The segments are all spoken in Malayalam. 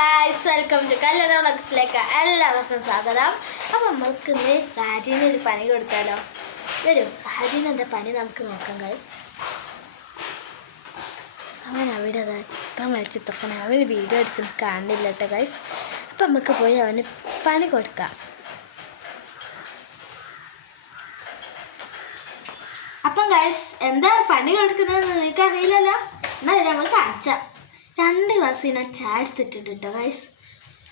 guys, welcome to Kalada Vlogsലേക്ക് എല്ലാവർക്കും സ്വാഗതം. അപ്പോൾ നമുക്ക് ഇന്ന് രാജീവിന് ഒരു പണി കൊടുത്താലോ? വരൂ, രാജീവിന് എന്താ പണി നമുക്ക് നോക്കാം ഗൈസ്. അവൻ അവിടെ വെച്ചിട്ടൊക്കെ അവന് വീഡിയോ എടുക്കുന്ന കാണില്ല കേട്ടോ ഗൈസ്. അപ്പം നമുക്ക് പോയി അവന് പണി കൊടുക്കാം. അപ്പം ഗൈസ് എന്താ പണി കൊടുക്കുന്നതെന്ന് നിങ്ങൾക്ക് അറിയില്ലല്ലോ. എന്നാൽ നമ്മൾ കാണിച്ചാൽ 2 ഗ്ലാസ് ഞാൻ ചായ എടുത്തിട്ടുണ്ട് കേട്ടോ ഗൈസ്.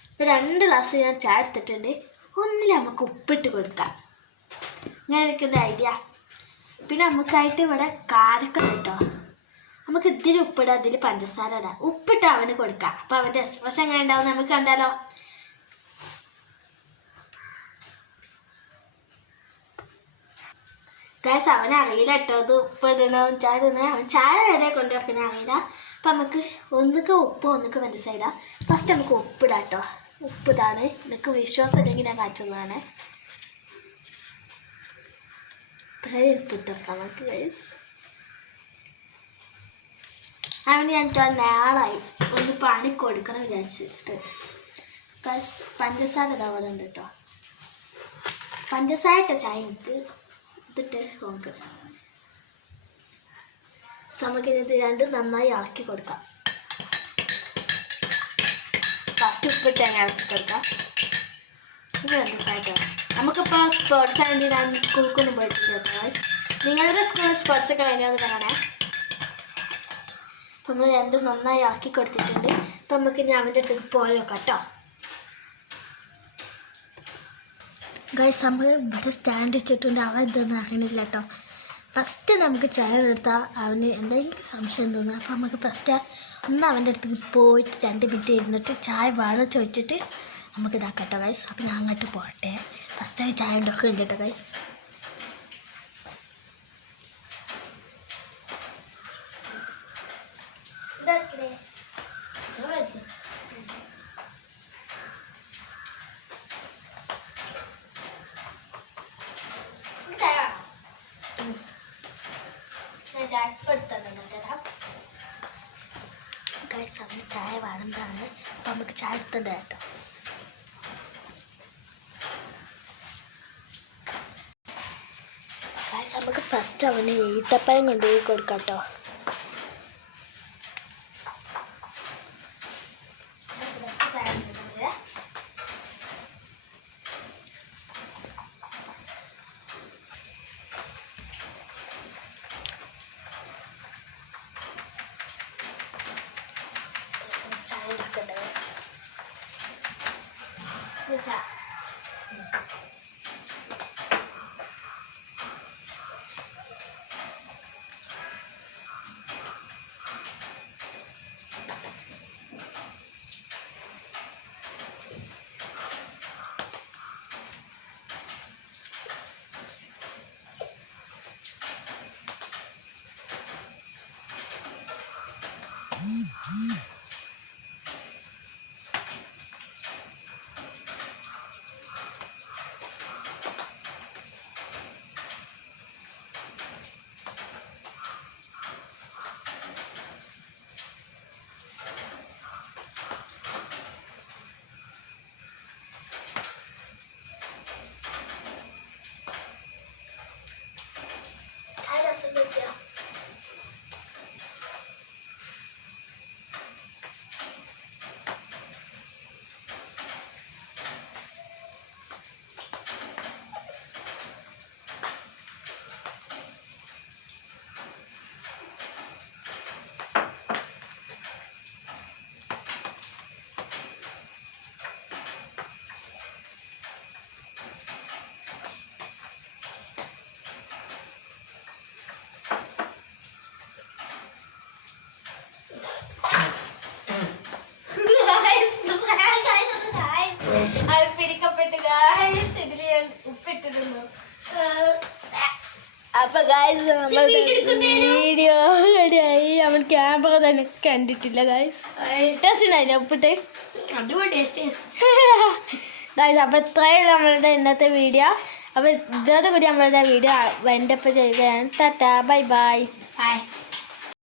ഇപ്പോൾ 2 ഗ്ലാസ് ഞാൻ ചായ എടുത്തിട്ടുണ്ട്. ഒന്നിൽ നമുക്ക് ഉപ്പിട്ട് കൊടുക്കാം. ഇങ്ങനെ ഇരിക്കുന്ന ഐഡിയ. പിന്നെ നമുക്കായിട്ട് ഇവിടെ കാരക്ക കേട്ടോ. നമുക്ക് ഇതിൽ ഉപ്പിടാം, അതിൽ പഞ്ചസാര ഇടാം. ഉപ്പിട്ട് അവന് കൊടുക്കാം. അപ്പോൾ അവൻ്റെ എക്സ്പ്രഷൻ എങ്ങനെ ഉണ്ടാവും നമുക്ക് കണ്ടാലോ. ഗൈസ് അവനറിയില്ല കേട്ടോ അത് ഉപ്പിടണോ ചായ ഇടണോ. അവൻ ചായ വരെ കൊണ്ടുവെക്കണ അറിയില്ല. അപ്പം നമുക്ക് ഒന്നിക്ക് ഉപ്പ് ഒന്നിക്ക് പഞ്ചസാര. ഫസ്റ്റ് നമുക്ക് ഉപ്പിടാം കേട്ടോ. ഉപ്പിതാണ്. എനിക്ക് വിശ്വാസം ഇല്ലെങ്കിൽ ഞാൻ കാറ്റുന്നതാണ്. ഇത്രയും ഉപ്പിട്ട് വെക്കാം നമുക്ക് ഗൈസ്. അവന് ഞാൻ നാളായി ഒന്ന് പണി കൊടുക്കണം വിചാരിച്ചിട്ട് ഗൈസ്. പഞ്ചസാര ഇതാവണം ഉണ്ട് കേട്ടോ. പഞ്ചസാര ചായ എനിക്ക് ഇതിട്ട് നമുക്ക് നമുക്കിത് 2 നന്നായി ഇളക്കി കൊടുക്കാം. ഫസ്റ്റ് ഉപ്പിട്ട് ഞാൻ ഇളക്കി കൊടുക്കാം. ഇത് പഞ്ചസാര. നമുക്കിപ്പോൾ സ്പോർട്സ് ആണെങ്കിൽ ഞാൻ സ്കൂൾക്കൊന്നും പോയിട്ടില്ല കേട്ടോ. നിങ്ങളുടെ സ്കൂളിൽ സ്പോർട്സ് ഒക്കെ കഴിഞ്ഞാൽ കാണാൻ. അപ്പം നമ്മൾ 2 നന്നായി ഇളക്കി കൊടുത്തിട്ടുണ്ട്. അപ്പം നമുക്ക് ഞാൻ അവൻ്റെ അടുത്ത് പോയി നോക്കാം കേട്ടോ. ഗൈസ് നമ്മൾ ഇവിടെ സ്റ്റാൻഡ് വെച്ചിട്ടുണ്ട്. അവൻ എന്തൊന്നും അറിയണില്ല കേട്ടോ. ഫസ്റ്റ് നമുക്ക് ചായ എടുത്താൽ അവന് എന്തെങ്കിലും സംശയം തോന്നുക. അപ്പോൾ നമുക്ക് ഫസ്റ്റ് ഒന്ന് അവൻ്റെ അടുത്ത് പോയിട്ട് 2 മിനിറ്റ് ഇരുന്നിട്ട് ചായ വേണോ ചോദിച്ചിട്ട് നമുക്ക് ഇതാക്കാം കേട്ടോ ഗൈസ്. അപ്പം ഞാൻ അങ്ങോട്ട് പോട്ടെ. ഫസ്റ്റ് ടൈം ചായ ഉണ്ടാക്കുക ഉണ്ട് കേട്ടോ ഗൈസ്. ഗൈസ് അവന് ചായ വേണമെന്നാണ്. അപ്പം നമുക്ക് ചായ എടുത്തത് കേട്ടോ. ഗൈസ് നമുക്ക് ഫസ്റ്റ് അവന് ഈത്തപ്പഴം കൊണ്ടുപോയി കൊടുക്കാം കേട്ടോ. അപ്പൊ ഗൈസ് നമ്മളുടെ വീഡിയോ റെഡിയായി. അവൻ ക്യാമറ തന്നെ കണ്ടിട്ടില്ല ഗൈസ്. ടേസ്റ്റ് ഉണ്ടായില്ല ഉപ്പിട്ട്? ഗൈസ് അപ്പോൾ ഇത്രയും നമ്മളുടെ ഇന്നത്തെ വീഡിയോ. അപ്പോൾ ഇതോടുകൂടി നമ്മളുടെ വീഡിയോ വൈൻഡപ്പ് ചെയ്യുകയാണ്. Tata, bye bye.